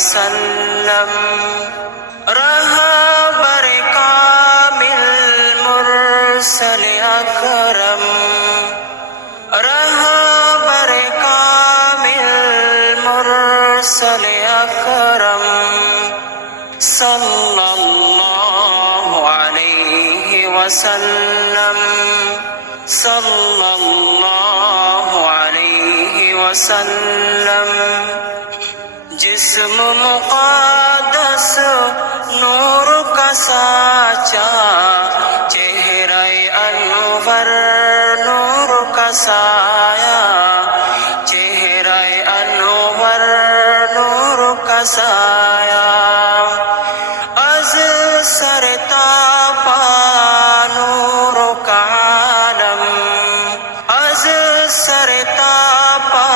वसल्लम रहबर कामिल मुरसल अकरम रहबर कामिल मुरसल अकरम सल्लल्लाहु अलैहि वसल्लम सल्लल्लाहु अलैहि वसल्लम जिस्म मुक़द्दस नूर का साचा चेहरे अनवर नूर का साया चेहरे अनवर नूर का साया अज़ सरता पा नूर का आलम अज़ सरता पा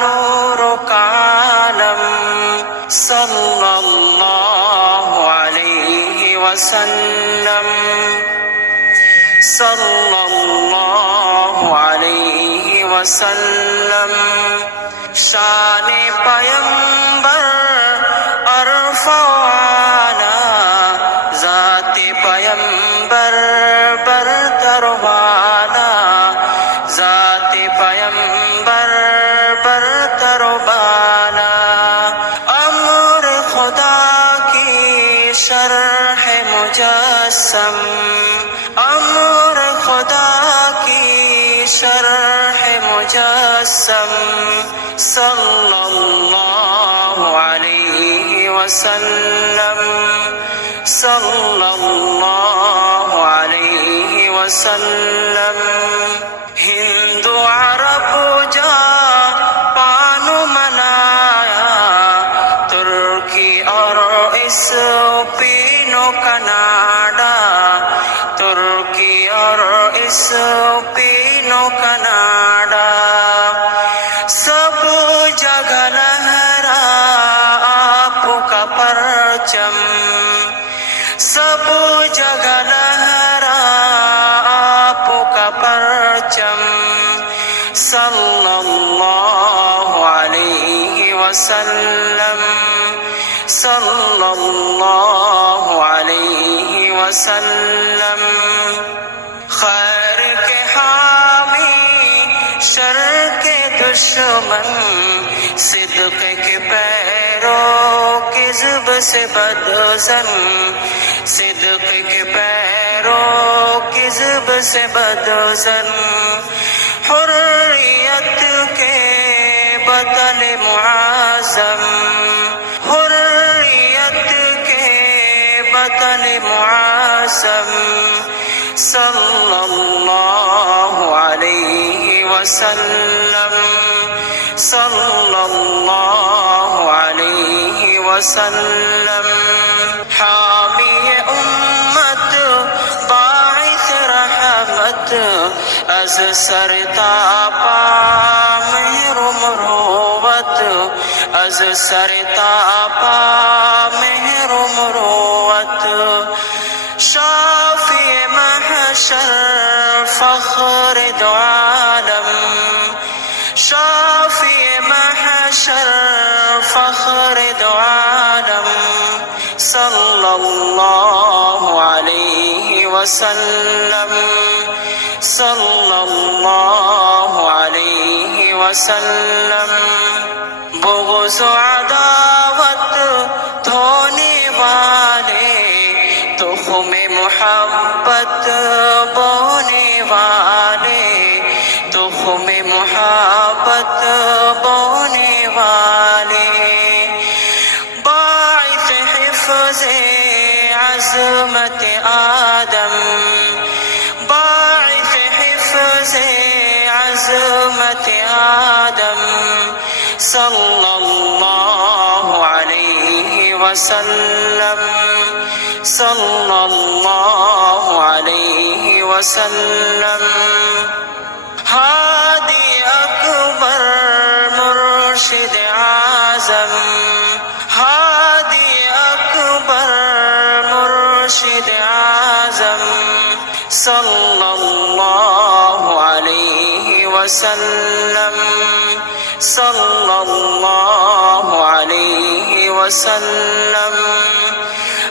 नूर का आलम सल्लल्लाहु अलैहि वसल्लम सल्लल्लाहु अलैहि वसल्लम शान-ए पैगंबर अरफ़ा आला ज़ात-ए पैगंबर बरतर वाला ज़ात-ए पैगंबर बरतर वाला अम्र खुदा की शरह मुजस्सम अम्र खुदा की शरह मुजस्सम सल्लल्लाहु अलैहि वसल्लम सल्लल्लाहु अलैहि वसल्लम हिंदू अरब जापान मनाया तुर्की और स्पेनो कनाडा तुर्की और स्पेनो कनाडा सब जगह लहरा आपका परचम सब जगह लहरा आपका परचम सल्लल्लाहु अलैहि वसल्लम सल्लल्लाहु अलैहि वसल्लम खैर के हामी शर के दुश्मन सिद्क के पैरों किज़्ब से बदज़न सिद्क के पैरों किज़्ब से बदज़न हुर्रियत के बतल मुआज़म हुर्रियत के बतल मुआज़म सल्लल्लाहु अलैहि वसल्लम सल्लल्लाहु अलैहि वसल्लम हामी उम्मत बाइस रहमत अज़ सरता पा मेहर मरोवत अज़ सरता पा मेहर मरोवत शाफ़ी महशर फ़ख्र दो आलम शाफ़ी महशर फ़ख्र दो आलम सल्लल्लाहु अलैहि वसल्लम सल्लल्लाहु अलैहि वसल्लम बुग़्ज़ अदावत धोने वाले तुख़्म मोहब्बत बोने वाले तुख़्म मोहब्बत बोने वाले बाइस हिफ़्ज़े अज़मत आदम बाइस हिफ़्ज़े अज़मत आदम सल्लल्लाहु अलैहि वसल्लम सल्लल्लाहु अलैहि वसल्लम हादी अकबर मुर्शिद आज़म हादी अकबर मुर्शिद आज़म सल्लल्लाहु अलैहि वसल्लम सल्लल्लाहु अलैहि وسلم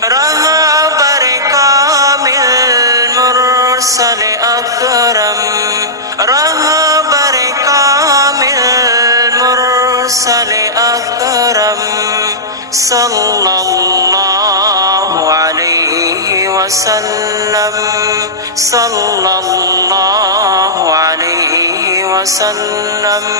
رهبر کامل مرسل اکرم رهبر کامل مرسل اکرم صلی اللہ علیہ وسلم صلی اللہ علیہ وسلم